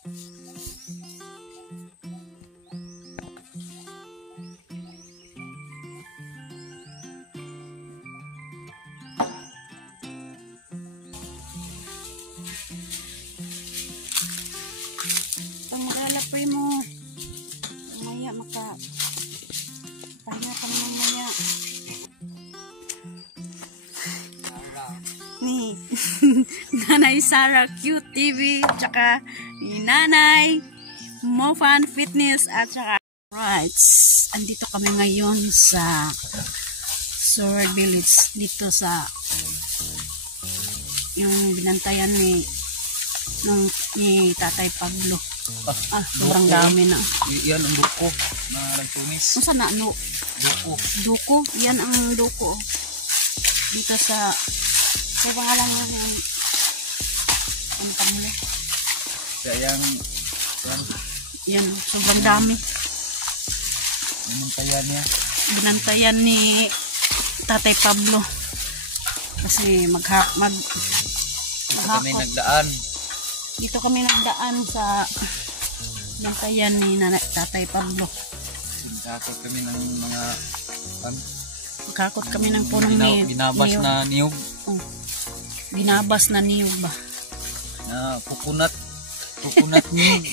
Pag mag-alapay mo, mamaya pahinga ka naman mamaya. Ni Nanay Sarah QTV, tsaka ni Nanay Mofan Fitness, at tsaka right, andito kami ngayon sa Sword Village, dito sa yung binantayan ni Tatay Pablo. Sobrang dami na. Yan ang duko na nagtumis. Masa na ano? Duko. Yan ang duko. Dito sa pangalan mo yung pamuli. Yan, sobrang dami. Binantayan ni Tatay Pablo. Kasi kami nagdaan. Dito kami nagdaan sa binantayan ni Tatay Pablo. Nagkakot kami ng mga Nagkakot kami ng punong niyog. Binabas na niyog. Binabas na niyog ba? Na coconut niyog.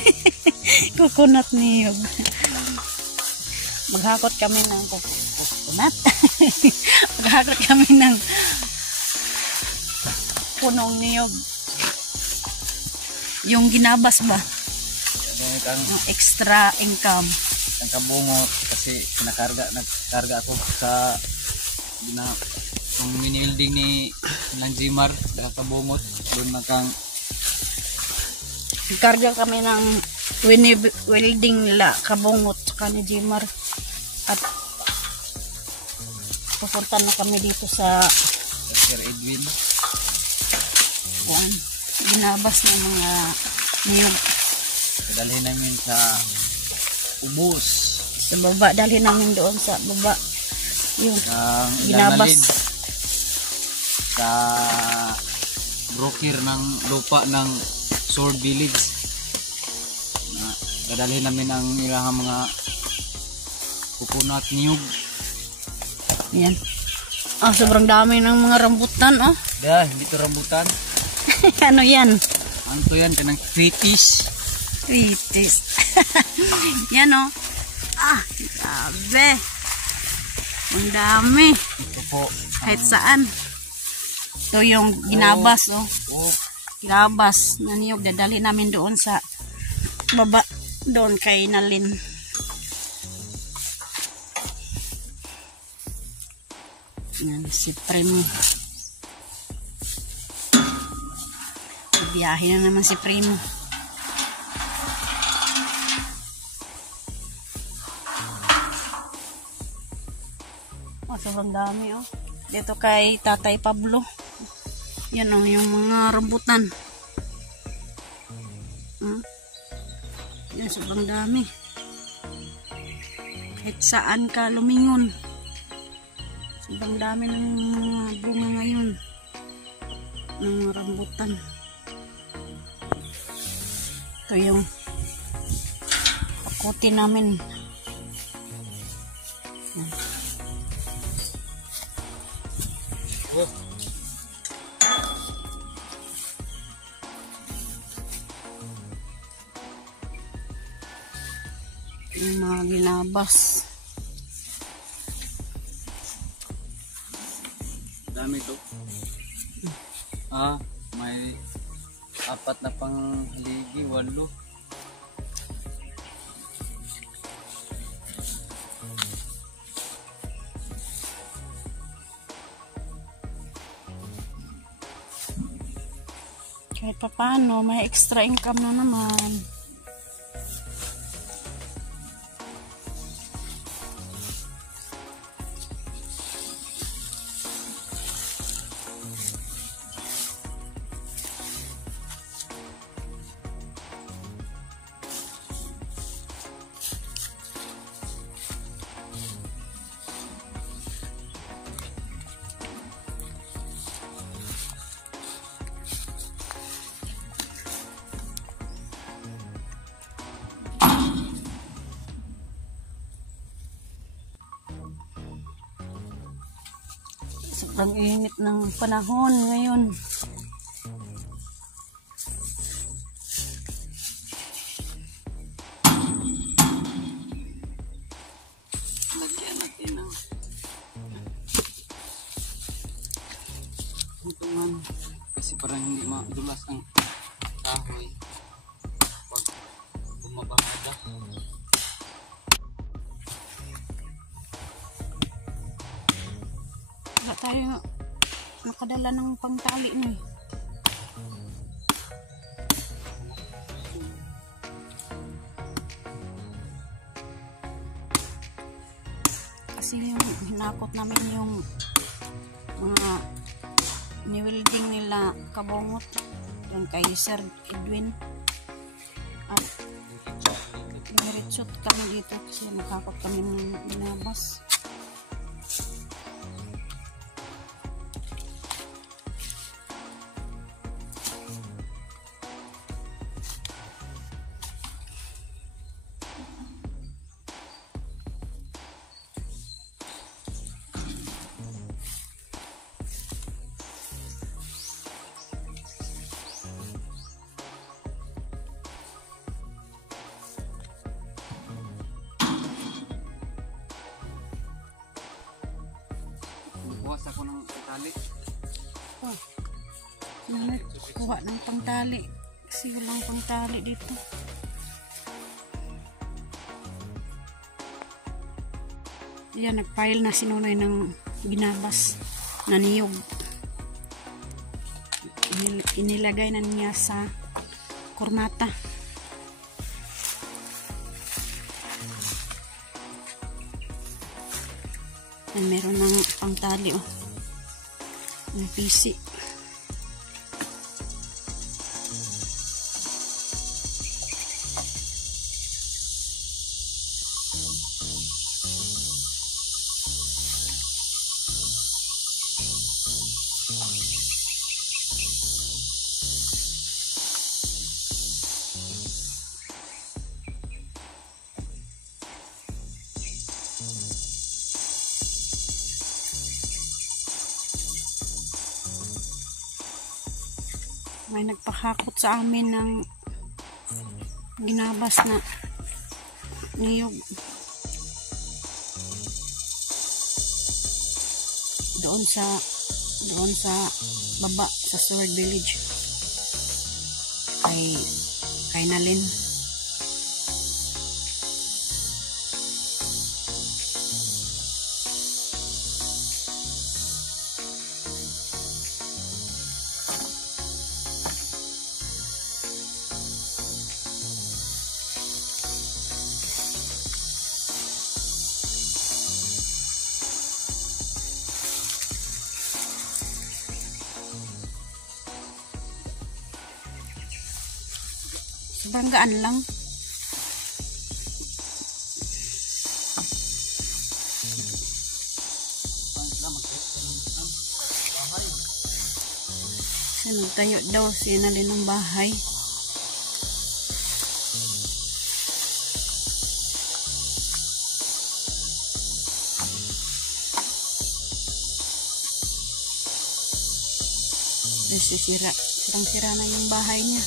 Coconut niyog. Maghakot kami ng coconut. Maghakot kami ng punong niyog. Yung ginabas ba? Yung extra income. Ang kabungot kasi nagkarga ako sa yung mini-welding ni Lanjimar, kabungot doon nagkarga kami ng welding nila kabungot saka ni Jimar, at pupunta na kami dito sa Sir Edwin. Ginabas ng mga niyog. Dalhin namin sa ubos. Sa baba, dalhin namin doon sa baba. Yung ginabas. Sa broker ng lupa ng Sword Village. Dadalhin namin ang ilang mga coconut niyog. Yan. Sobrang dami ng mga rambutan, Hindi to rambutan. Ano yan? Ano to yan? Kanang kritis. Yan grabe. Ang dami. Ito po. Kahit saan. Ito yung ginabas, Ginabas na niyog. Dadali namin doon sa baba. Doon kay Nalin. Yan, si Primo. Biyahe na naman si Primo. Sobrang dami, Dito kay Tatay Pablo. Yan, yung mga rambutan. Yan, sobrang dami. Kahit saan ka lumingon. Sobrang dami ng mga bunga ngayon. Ng mga rambutan. Ito yung pakuti namin. Yung mga ginabas. Dami to. May 4 na pang haligi, 8. Kahit pa paano, may extra income na naman. Sobrang init ng panahon ngayon. Lagyan natin ng Tungan. Kasi parang hindi madulas ang kahoy pag bumabahada. Wala tayo nakadala ng pangtali na eh. Kasi yung hinakot namin yung mga ni-welding nila kabungot doon kay Sir Edwin. At diretsot kami dito kasi nakakot kami ng binabas. Bukas ako ng tali. Oh, kuha ng pangtali kasi walang pangtali dito. Yan, nagpile na si Nunoy ng binabas na niyog. Inilagay na niya sa kurmata. Yan, meron ng pangtali oh. May PC. May nagpahakot sa amin ng ginabas na niyog. Doon sa baba sa Sword Village. Kay Nalin. Banggaan lang. Kasi nagtayo daw si Nalin ng bahay. Kasi sirang-sira na yung bahay niya.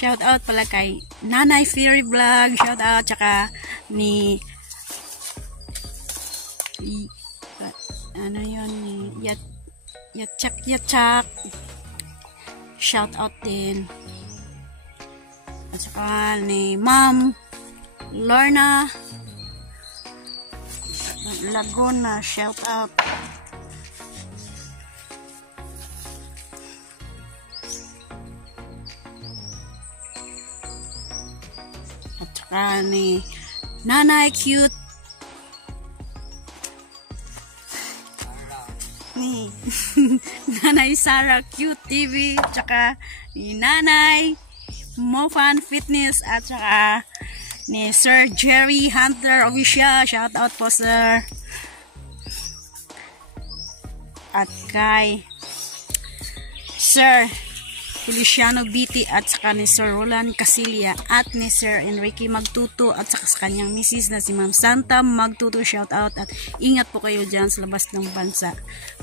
Shout out pala kay Nanay Fury Vlog. Shout out. Tsaka ni ano yun, ni Yatsak. Shout out din. At saka ni Ma'am Lorna Laguna, shout out. At saka ni Nanay Cute ni Nanay Sarah Cute TV, at saka ni Nanay Mofan Fitness, at saka ni Sir Jerry Hunter Official, shout out po sir. At kay Sir Feliciano Biti, at saka ni Sir Roland Casilia, at ni Sir Enrique Magtuto, at saka sa kanyang misis na si Ma'am Santa Magtuto, shout out. At ingat po kayo dyan sa labas ng bansa.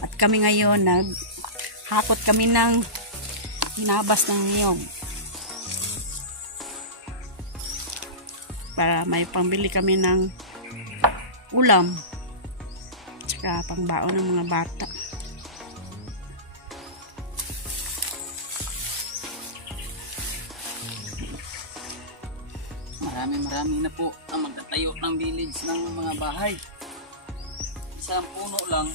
At kami ngayon naghakot kami ng hinabas ng niyog para may pambili kami ng ulam at saka pangbaon ng mga bata. Marami na po ang magtatayo ng village ng mga bahay. Isang puno lang.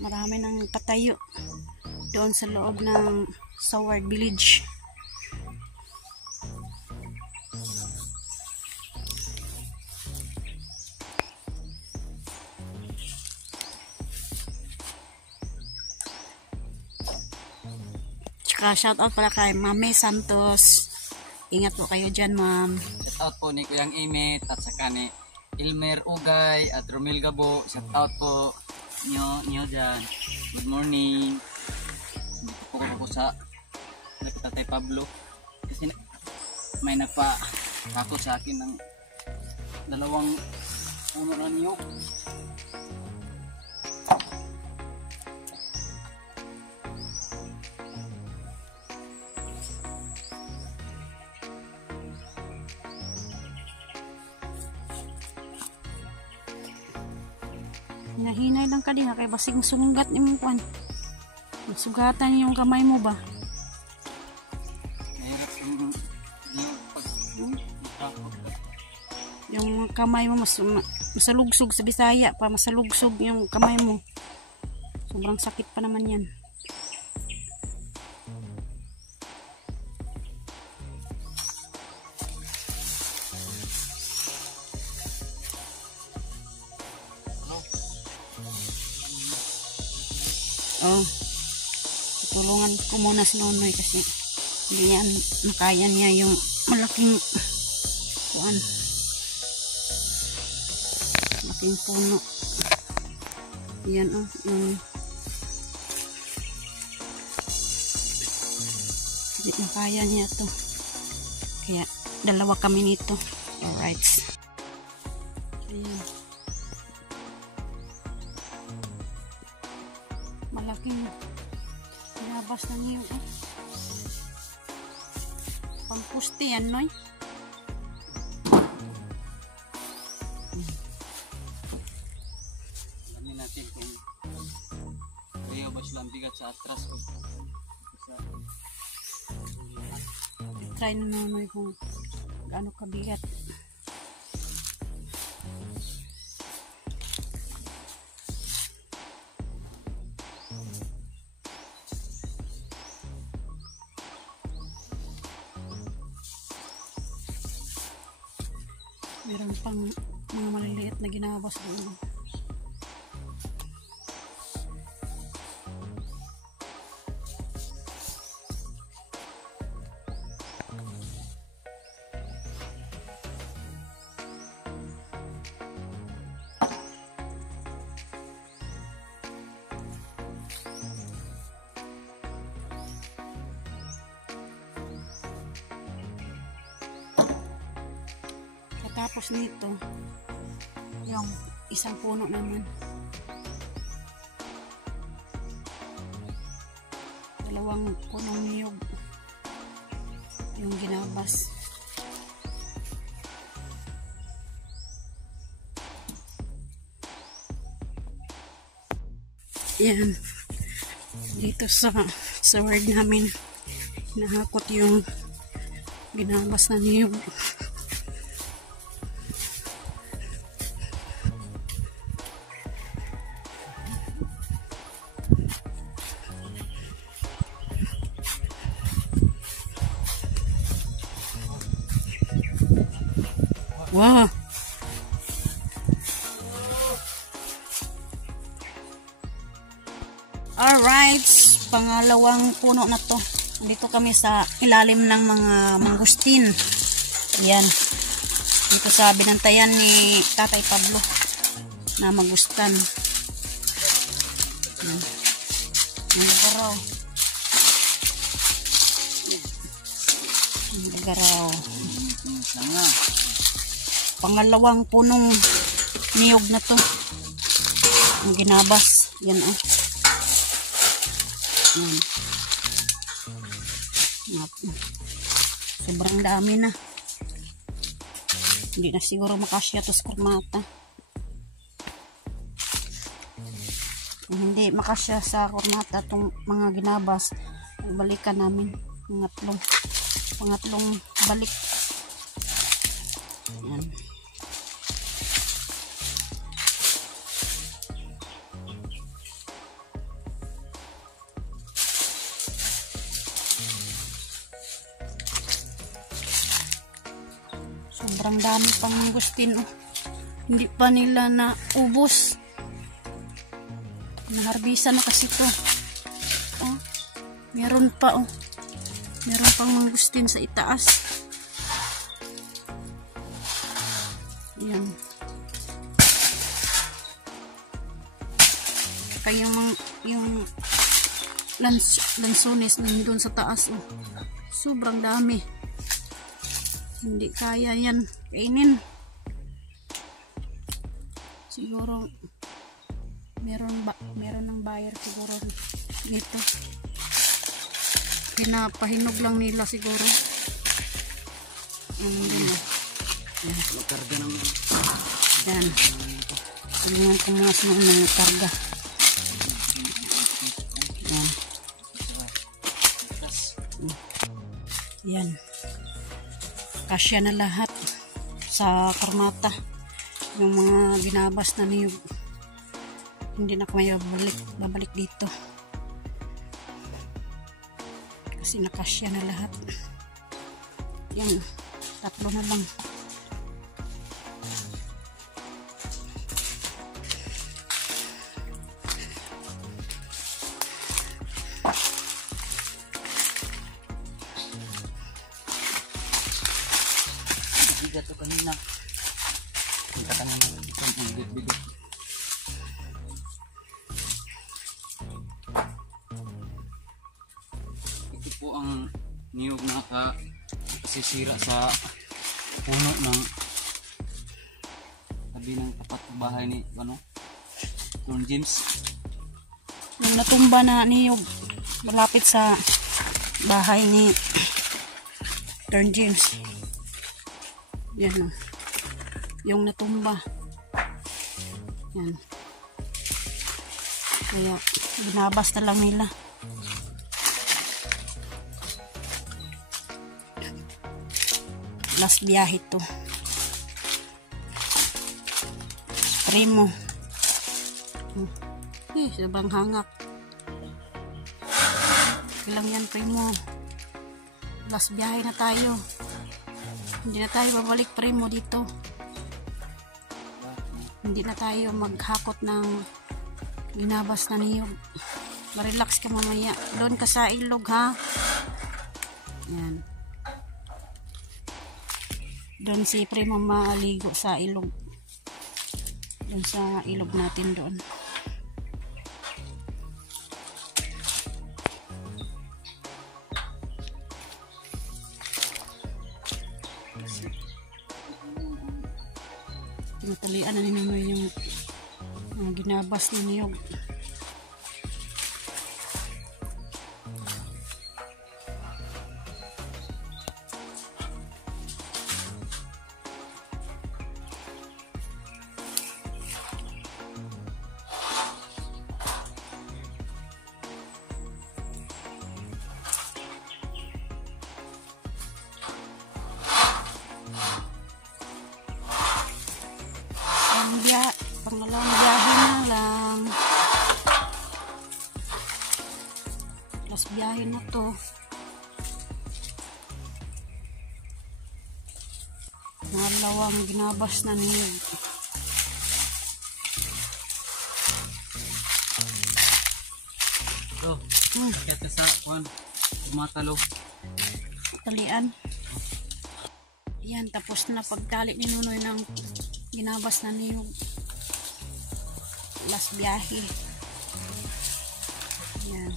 Marami nang patayo doon sa loob ng Saward Village. Tsaka shout out pala kay Mame Santos. Ingat po kayo dyan, ma'am. Shout out po ni Kuyang Imet at saka ni Elmer Ugay at Romel Gabo. Shout out po nyo dyan. Good morning. Dito po ko sa Tatay Pablo kasi may nagpa-kako sa akin ng 2 puno na niyog. Hinahinay lang ka din kay basing sunggat ni mo kwan. Sugatan yung kamay mo ba? Mahirap yung kamay mo masalugsog sa Bisaya pa, masalugsog yung kamay mo. Sobrang sakit pa naman yan. Oh, tutulungan ko muna si Nonoy kasi hindi yan nakaya niya yung malaking kuan, malaking puno yan. Hindi nakaya niya to, kaya 2 kami nito. Alright, ayan, malaking nabas na niyo. Pangpuste yan, Noy. Alamin natin kung kaya ba silang bigat sa atras o Try na Noy kung gaano kabigat. Meron pang mga maliliit na ginabas doon. Tapos nito, yung isang puno naman. 2 punong niyog yung ginabas. Yan. Dito sa word namin, nahakot yung ginabas na niyog. Wow. Alright, pangalawang puno na to. Dito kami sa ilalim ng mga mangustin. Ayan. Dito sa binantayan ni Tatay Pablo na mangustan. Ayan. Nagaraw. Nagaraw. Pangalawang punong niyog na to. Ang ginabas. Yan oh. Yan. Sobrang dami na. Hindi na siguro makasya to sa kurmata. Kung hindi makasya sa kurmata itong mga ginabas, balikan namin. Pangatlong balik. Yan. Sobrang dami pang mangustin oh. Hindi pa nila na ubos. Naharbisan na kasi to. Oh, meron pa oh. Meron pang mangustin sa itaas. Yan. Kaya yung lansones nandun sa taas oh. Sobrang dami. Hindi kaya yan kainin. Siguro meron ng buyer siguro nito. Pinapahinog lang nila siguro. Yan. Karga ng yan. Tulungan ko mga sunod ng karga. Yan. Yan. Kasya na lahat sa karmata. Yung mga ginabas na niyog. Hindi na kami babalik dito. Kasi nakasya na lahat. Yan. 3 na lang. bigat to kanina. Kita kanina ang bigat. Ito po ang niyog na sisira sa puno ng tabi ng tapat ng bahay ni Don James. Yung natumba na niyog malapit sa bahay ni Don James. Yan o. Yung natumba. Yan. Kaya binabas na lang nila. Last biyahe to. Primo. Sabang hangak. Ilang yan, Primo. Last biyahe na tayo. Hindi na tayo babalik, Primo, dito. Hindi na tayo maghakot ng ginabas na niyog. Marelax ka mamaya. Doon ka sa ilog, ha? Yan. Doon si Primo maligo sa ilog. Doon sa ilog natin doon. Tinatalian na naman yung ginabas na niyog. biyahe na to. Nalawang ginabas na niyog. So, kaya sa kuan, tumatalo. Talian. Yan, tapos na pagtali ni Nunoy ng ginabas na niyog. Last biyahe. Yan.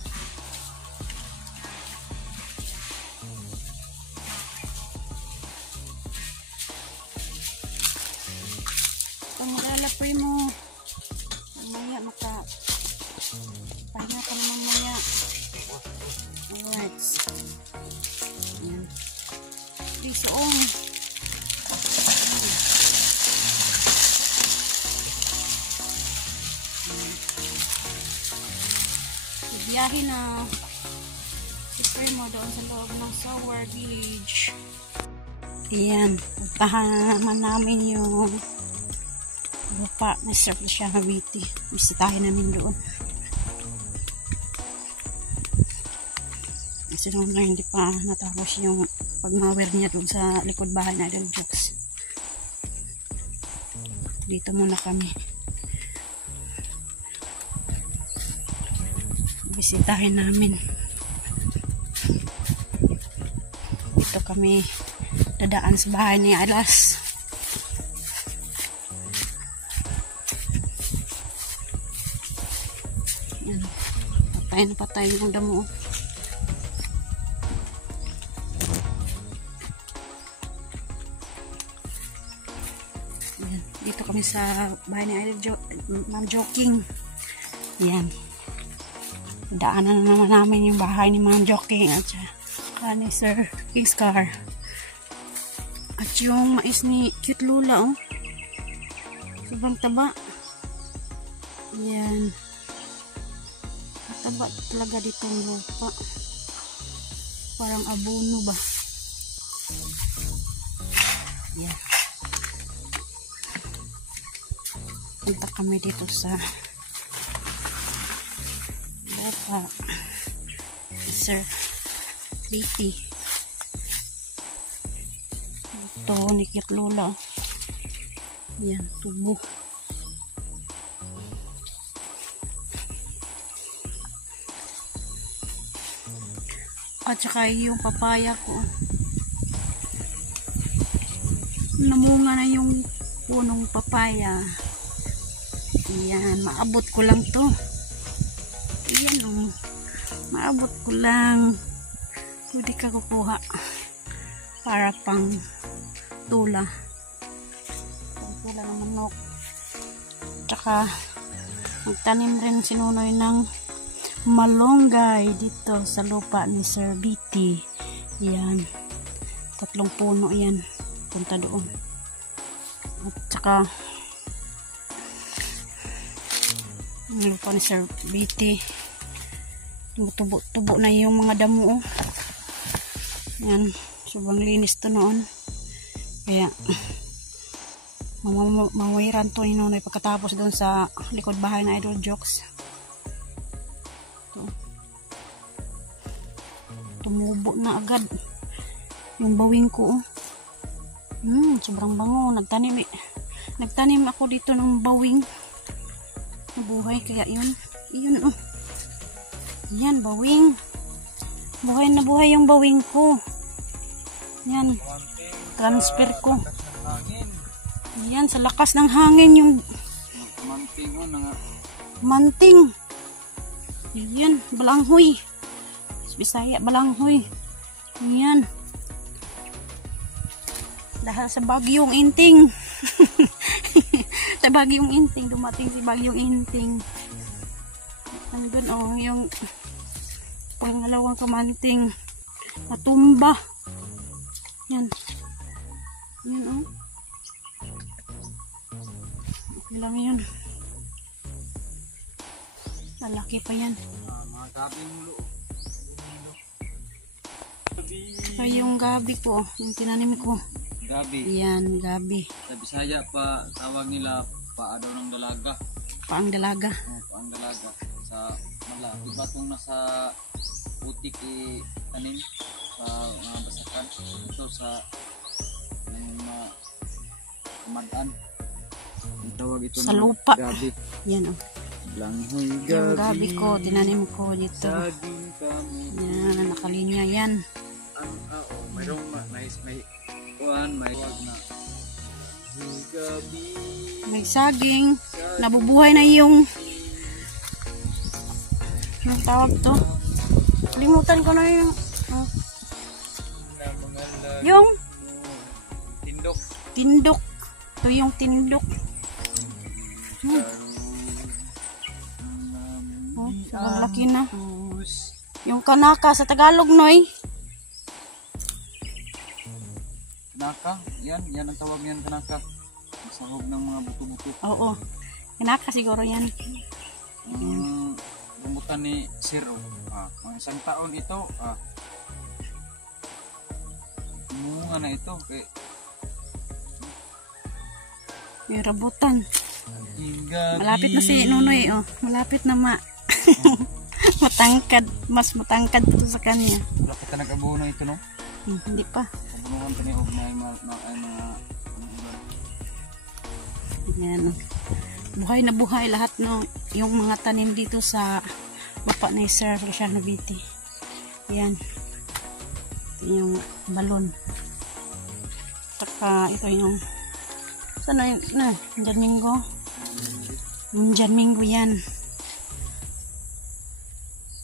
Pangurala primo. Mamaya maka pahinga ka naman maya. Alright. Yan. Pisoong. Biyahe na si Primo doon sa loob ng Sour Village. Ayan, puntahan naman namin yung lupa na Sir Luciano Beatty. Bisitahin namin doon. Kasi noon na hindi pa natapos yung pagmawer niya doon sa likod bahay na Idol Jokes. Dito muna kami. Bisitahin namin. Dito kami dadaan sa bahay ni Alas. Yan. Patay na patay yung damo. Yan. Dito kami sa bahay ni Ma'am Joking. Yan. Daanan na naman namin yung bahay ni Ma'am Joking at ni Sir Kingscar. At yung mais ni Cute Lula, oh. Sobrang taba. Yan. Taba talaga ditong lupa. Parang abono ba? Yan. Punta kami dito sa lupa Sir Beatty. Ito ni Cute Lula. Yan, tubo. At saka yung papaya ko. Namunga na yung punong papaya. Yan, maabot ko lang to. Yan o. Maabot ko lang. Pwede ka kukuha. Para pang tula. Pang tula ng manok. Tsaka magtanim rin si Nunoy ng malunggay dito sa lupa ni Sir Beatty. Yan. 3 puno yan. Punta doon. At tsaka yung lupa ni Sir Beatty. Tubo na yung mga damo. Yan. Sobrang linis to noon. Kaya mawawiran to ni Nunoy pagkatapos doon sa likod bahay na Idol Jokes. Tumubo na agad yung bawing ko. Sobrang bango. Nagtanim ako dito ng bawing. Nabuhay kaya yun. Yun oh. Yan, bawing. Buhay na buhay yung bawing ko. Yan. Transfer ko. Yan, sa lakas ng hangin yung manting. Yan, balanghoy. Bisaya, balanghoy. Yan. Dahil sa bagyong inting. Sa bagyong inting. Dumating si bagyong inting. Nandun oh, yung pangalawang kamanting natumba. Yan. Yan oh. Okay lang yun. Lalaki pa yan. Mga gabing mulo. Saka yung gabi ko, yung tinanim ko. Gabi. Yan, gabi. Sa Bisaya pa tawag nila paadaw ng dalaga. Paang dalaga. Paang dalaga. Sa malapit ba itong nasa putik tanim sa mga basakan. Ito sa mga kumataan. Ang tawag ito Sa na lupa. gabi. Yan oh. Langhoy Yung gabi ko, tinanim ko dito. saging kami. Yan, nakalinya yan. Ang mayroong may kuan, may wag na. Gabi. May saging. Nabubuhay na yung anong tawag to? Limutan ko na yung yung Tindok. tindok. Ito yung tindok. Oh, ang laki na. Yung kanaka sa Tagalog, Noy. Kanaka, yan ang tawag niyan, kanaka. Sahog ng mga buto-buto. Oo. Kanaka siguro yan. Bumutan ni Siro. Mga isang taon ito. Munga na ito. Kay May rabutan. gabi. Malapit na si Nunoy, oh. Malapit na matangkad. Mas matangkad ito sa kanya. Dapat ka nag-abuno ito, no? Hindi pa. Abunuhan ka niya mga Yan. Buhay na buhay lahat ng yung mga tanim dito sa bapa ni Sir Luciano Biti. Yan. Ito yung balon. Saka ito yung sana na Jamingo. Jamingo yan.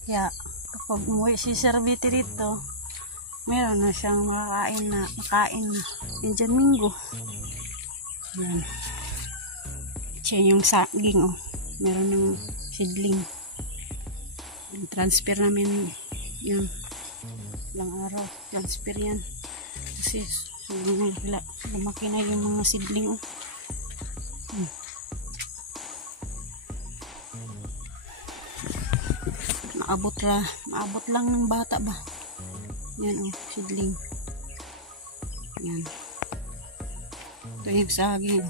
Kaya kapag umuwi si Sir Biti dito, meron na siyang makain na yung Jamingo. Yan. Siya yung saging, oh. Meron ng seedling. Yung transfer namin yun. Ilang araw. Transfer yan. Kasi lumaki na yung mga seedling, oh. Maabot lang ng bata ba. Yan, oh. Seedling. Yan. Ito yung saging.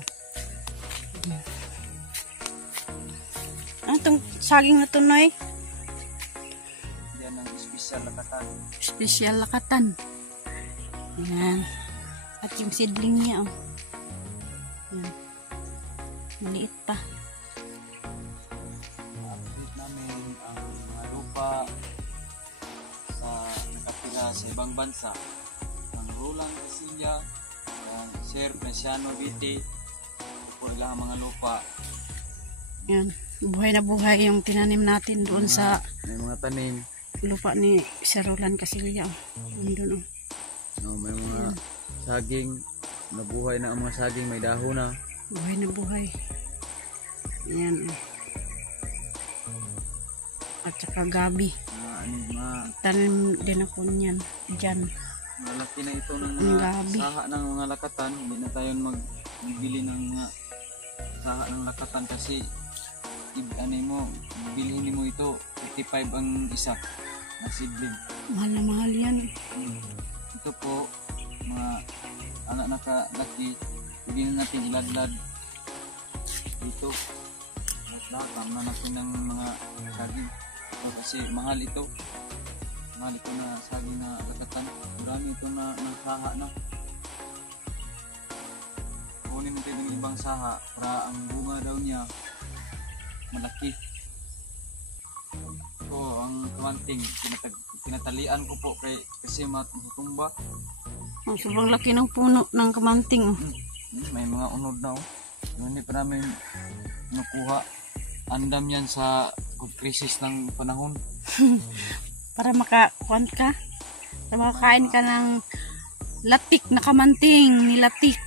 Ano itong saging na ito, Noy? yan ang special lakatan. Special lakatan. Yan. At yung seedling niya, oh. Yan. Maliit pa. Update namin ang mga lupa sa nakatira sa ibang bansa. Ang Roland Casilla, ang Sir Luciano Biti, po ilang mga lupa. Yan. Buhay na buhay yung tinanim natin doon sa May mga tanim. lupa ni Sir Roland Casilla. Doon, oh. May mga saging. Nabuhay na ang mga saging. May dahon na. Buhay na buhay. Yan, oh. At saka gabi. Tanim din ako niyan. Diyan. Malaki na ito ng Ang mga gabi. saha ng mga lakatan. Hindi na tayo magbili ng mga saha ng lakatan kasi bilhin mo ito 55 ang isa na seedling. Mahal na mahal yan. Ito po mga anak nakalaki, hindi na natin iladlad dito. Nakakam na natin ng mga saging kasi mahal ito na saging na lakatan. Marami ito na saha na. Kunin natin ng ibang saha para ang bunga daw niya malaki. Ito ang kamanting tinatalian ko po kasi matutumba. Sobrang laki ng puno ng kamanting, oh. May mga unod na, oh. Hindi pa namin nakuha. Andam yan sa krisis ng panahon. Para makakuan ka, para makakain ka ng latik na kamanting, nilatik.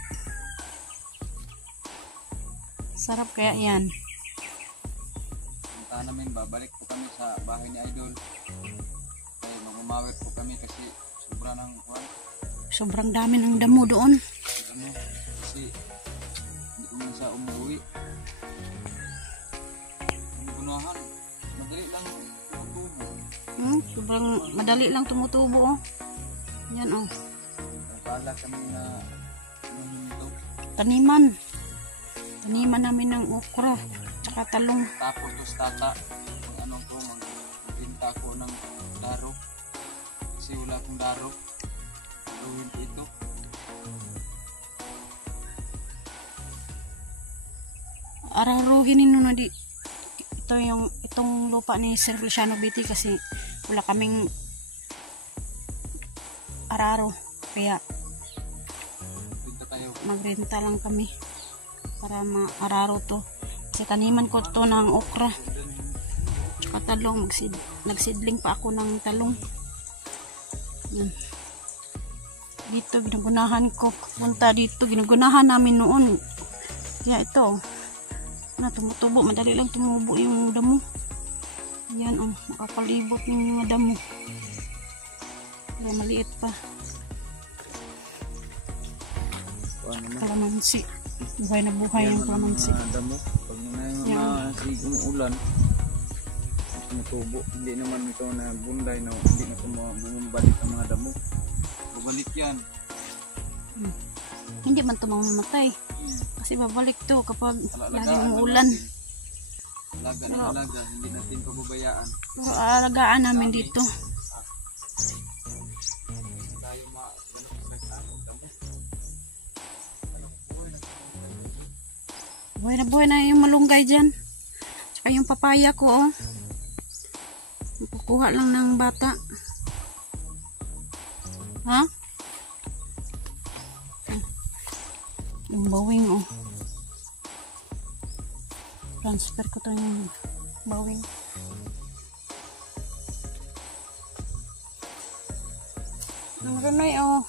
Sarap kaya yan. Punta namin, babalik po kami sa bahay ni Idol. Kaya magumawit po kami kasi sobra ng kuwan. Sobrang dami ng damo doon. Kasi hindi ko man sa umuwi. Ang gunahan, madali lang tumutubo. Sobrang madali lang tumutubo, oh. Yan, oh. Kala kami na ito. Taniman namin ng okra tsaka talong. Tapos tos tata, kung anong to, magbinta ko ng laro. wala akong daro. Gawin ko ito. Araruhin ninyo na di itong lupa ni Sir Feliciano BT kasi wala kaming araro, kaya Dito tayo. magrenta lang kami para maararo to kasi taniman ko to ng okra tsaka talong. Nagsidling pa ako ng talong. Yan. Dito ginagunahan ko, punta dito ginagunahan namin noon, kaya ito na tumutubo, madali lang tumubo yung damo. Yan ang makapalibot ng mga damo, kaya maliit pa. Kalamansi, buhay na buhay yung kalamansi. Damo, pag na umuulan, tumutubo. Hindi naman ito na bunday, hindi na ito bumabalik ang mga damo. Babalik yan. Hindi man ito mamamatay kasi babalik to kapag laging umuulan. Alaga na alaga, hindi natin pababayaan. Pero aalagaan namin dito. Buhay na yung malunggay dyan. Tsaka yung papaya ko, oh. Kukuha lang ng bata. Ha? Yung bawing, oh. Transfer ko to yung bawing. Ang ranay, oh.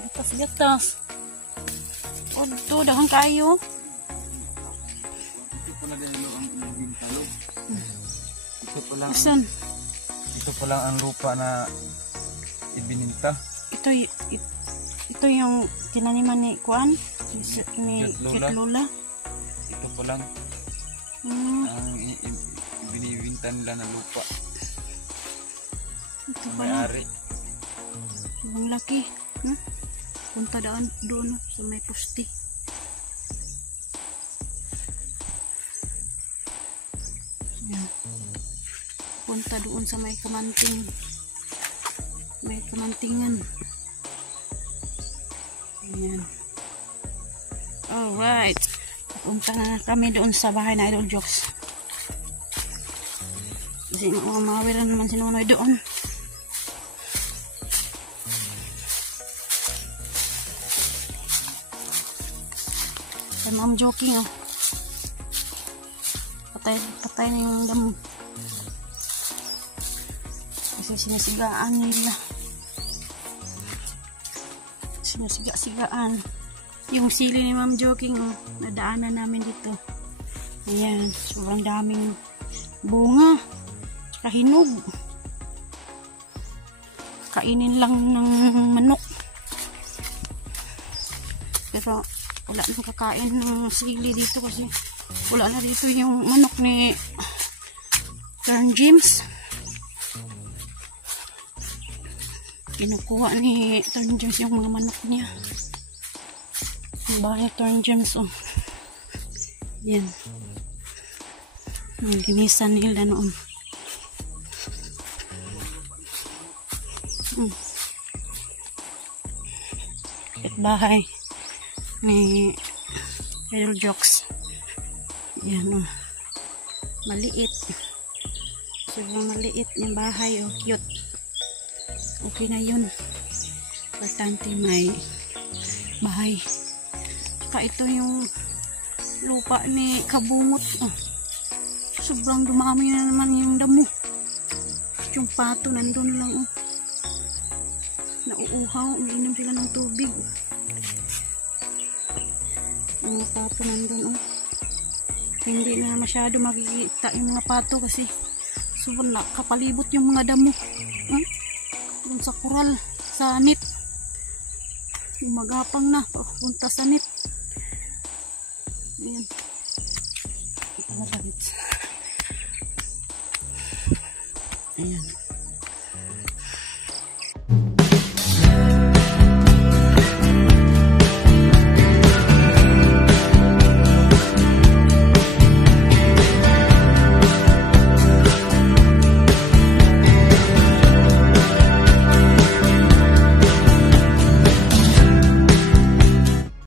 Gatas-gatas. O, ito, dahang kayo. Ito pala dahil ang ilaging talo. Asan? Ito pala ang lupa na ibininta. Ito yung tinaniman ni Kuan, ni Kit Lola. Ito pa lang ang ibinibinta nila na lupa. Ito Ang pala. may-ari. Sobrang laki. Punta doon sa may poste. Yan. Punta doon sa may kamanting. May kamantingan. Ayan. Alright. Punta na kami doon sa bahay na Idol Jokes. Kasi mamawiran naman si Nonoy doon. Kay Ma'am Joking, oh. Patay na yung damo. Kasi sinasigaan nila. Sinasigaan. Yung sili ni Ma'am Joking, oh. Nadaanan namin dito. Ayan. Sobrang daming bunga. Tsaka hinog. Kainin lang ng manok. Pero wala nang kakain ng sili dito kasi wala na dito yung manok ni Kern James. Kinukuha ni Kern James yung mga manok niya. Ang bahay Kern James, oh. Yan. Ang ginisan nila noon. At bahay ni Idol Jokes. Yan, oh. Maliit. Sobrang maliit yung bahay, oh. Cute. Okay na yun. Importante may bahay. Saka ito yung lupa ni Kabungot, oh. Sobrang dumami na naman yung damo. Yung pato nandun lang, oh. Nauuhaw. Umiinom sila ng tubig. Yung mga pato nandun, oh. Hindi na masyado makikita yung mga pato kasi sobrang nakapalibot yung mga damo. Doon sa kural, sa net. Yung magapang na, punta sa net. Ayan. Ayan.